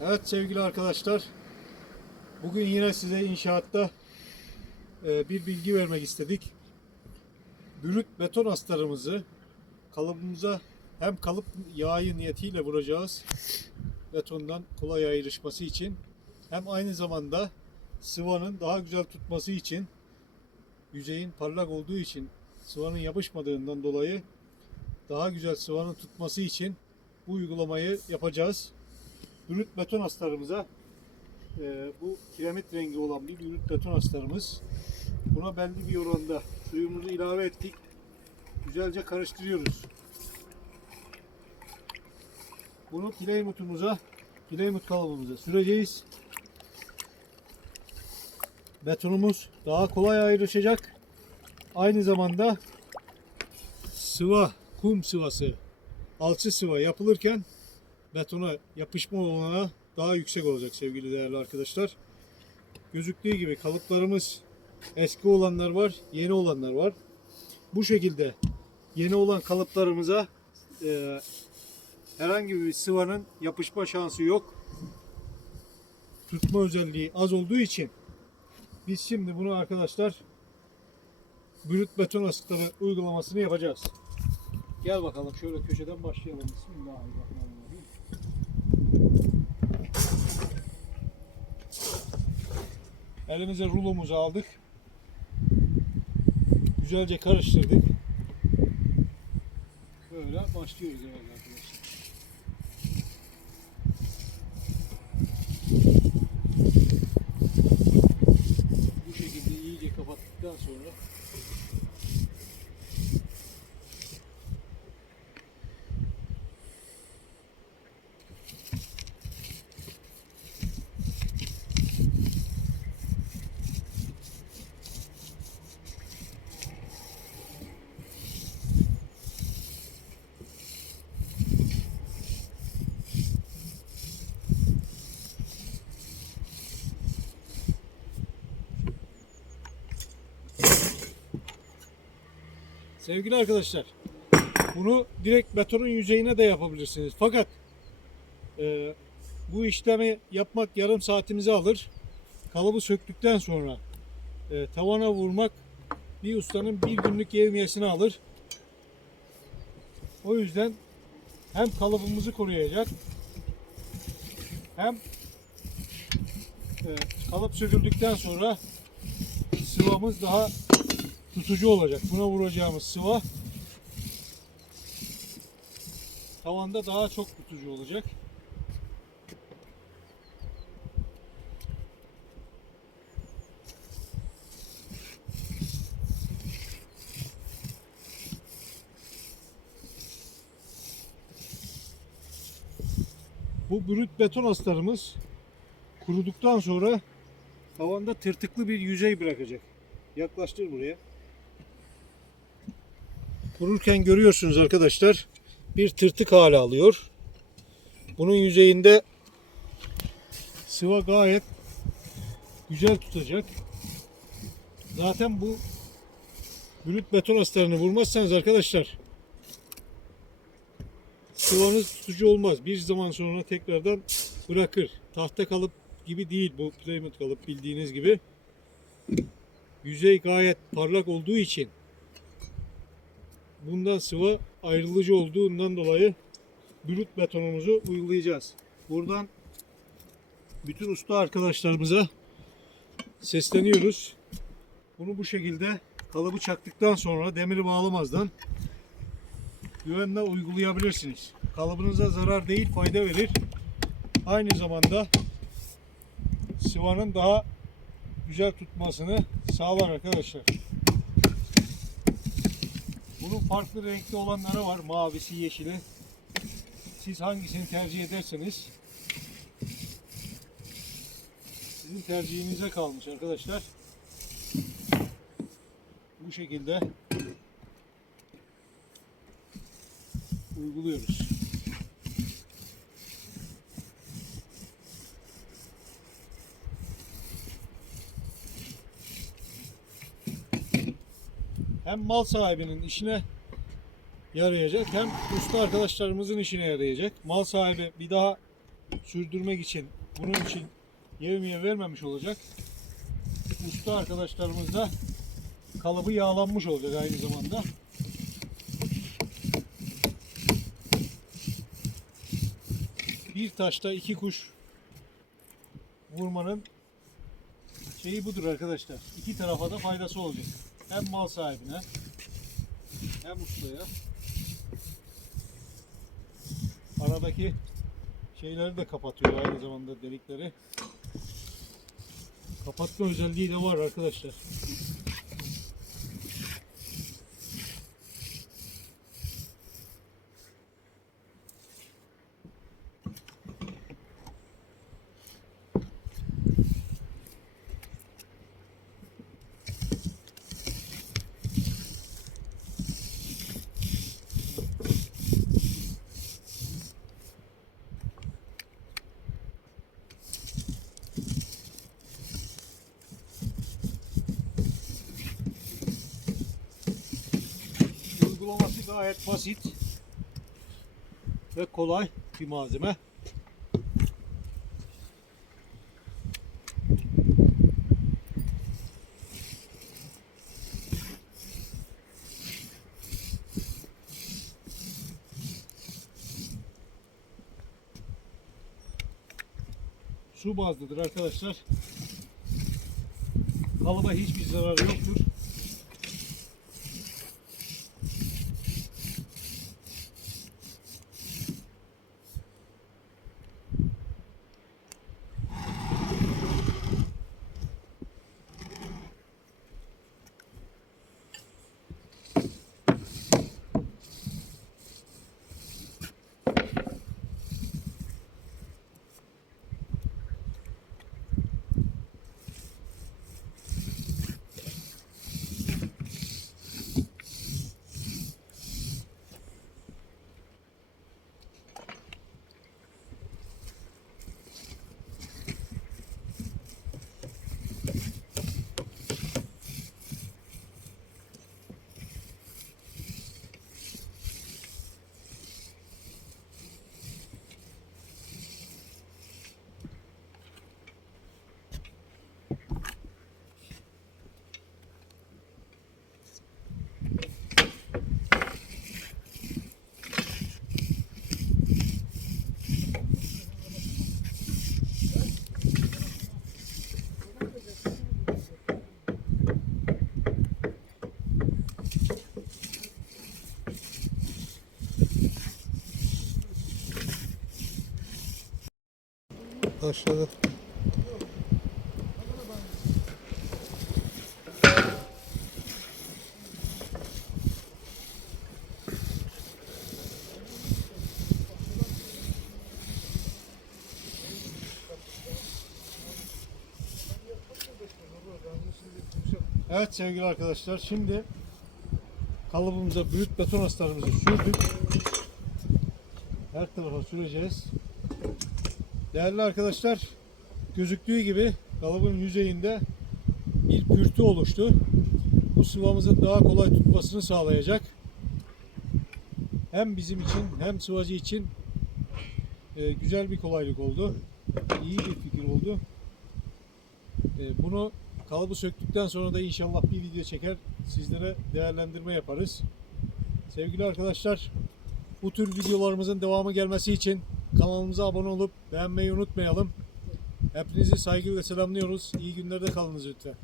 Evet sevgili arkadaşlar. Bugün yine size inşaatta e, bir bilgi vermek istedik. Brüt beton astarımızı kalıbımıza hem kalıp yağı niyetiyle vuracağız. Betondan kolay ayrışması için hem aynı zamanda sıvanın daha güzel tutması için yüzeyin parlak olduğu için sıvanın yapışmadığından dolayı daha güzel sıvanın tutması için bu uygulamayı yapacağız brüt beton astarımıza e, bu kiremit rengi olan bir brüt beton astarımız. Buna belli bir oranda suyumuzu ilave ettik. Güzelce karıştırıyoruz. Bunu playmutumuza, playmut kalıbımıza süreceğiz. Betonumuz daha kolay ayrışacak. Aynı zamanda sıva, kum sıvası, alçı sıva yapılırken betona yapışma olanağı daha yüksek olacak sevgili değerli arkadaşlar. Gözüktüğü gibi kalıplarımız eski olanlar var, yeni olanlar var. Bu şekilde yeni olan kalıplarımıza e, herhangi bir sıvanın yapışma şansı yok. Tutma özelliği az olduğu için biz şimdi bunu arkadaşlar brüt beton asıkları uygulamasını yapacağız. Gel bakalım şöyle köşeden başlayalım. Bismillahirrahmanirrahim. Elimize rulomuzu aldık. Güzelce karıştırdık. Böyle başlıyoruz arkadaşlar. Bu şekilde iyice kapattıktan sonra Sevgili arkadaşlar, bunu direkt betonun yüzeyine de yapabilirsiniz. Fakat e, bu işlemi yapmak yarım saatimizi alır. Kalıbı söktükten sonra e, tavana vurmak bir ustanın bir günlük yevmiyesini alır. O yüzden hem kalıbımızı koruyacak hem e, kalıp söküldükten sonra sıvamız daha tutucu olacak. Buna vuracağımız sıva tavanda daha çok tutucu olacak. Bu brüt beton astarımız kuruduktan sonra tavanda tırtıklı bir yüzey bırakacak. Yaklaştır buraya. Kururken görüyorsunuz arkadaşlar bir tırtık hali alıyor. Bunun yüzeyinde sıva gayet güzel tutacak. Zaten bu brüt beton astarını vurmazsanız arkadaşlar sıvanız tutucu olmaz. Bir zaman sonra tekrardan bırakır. Tahta kalıp gibi değil bu playmut kalıp bildiğiniz gibi. Yüzey gayet parlak olduğu için bundan sıvı ayrılıcı olduğundan dolayı brüt betonumuzu uygulayacağız. Buradan bütün usta arkadaşlarımıza sesleniyoruz. Bunu bu şekilde kalıbı çaktıktan sonra demiri bağlamazdan güvenle uygulayabilirsiniz. Kalıbınıza zarar değil fayda verir. Aynı zamanda sıvanın daha güzel tutmasını sağlar arkadaşlar. Bunun farklı renkli olanları var. Mavisi, yeşili. Siz hangisini tercih ederseniz sizin tercihinize kalmış arkadaşlar. Bu şekilde uyguluyoruz. Hem mal sahibinin işine yarayacak hem usta arkadaşlarımızın işine yarayacak. Mal sahibi bir daha sürdürmek için bunun için yevmiye vermemiş olacak. Usta arkadaşlarımız da kalıbı yağlanmış olacak aynı zamanda. Bir taşta iki kuş vurmanın şeyi budur arkadaşlar. İki tarafa da faydası olacak. Hem mal sahibine hem ustaya. Aradaki şeyleri de kapatıyor aynı zamanda delikleri. Kapatma özelliği de var arkadaşlar. Uygulaması gayet basit ve kolay bir malzeme. Su bazlıdır arkadaşlar. Kalıba hiçbir zararı yoktur. Aşağıda. Evet sevgili arkadaşlar şimdi kalıbımıza brüt beton astarımızı sürdük. Her tarafa süreceğiz. Değerli arkadaşlar gözüktüğü gibi kalıbın yüzeyinde bir pürtü oluştu. Bu sıvamızın daha kolay tutmasını sağlayacak. Hem bizim için hem sıvacı için e, güzel bir kolaylık oldu. İyi bir fikir oldu. E, bunu kalıbı söktükten sonra da inşallah bir video çeker sizlere değerlendirme yaparız. Sevgili arkadaşlar bu tür videolarımızın devamı gelmesi için kanalımıza abone olup beğenmeyi unutmayalım. Hepinizi saygıyla selamlıyoruz. İyi günlerde kalınız lütfen.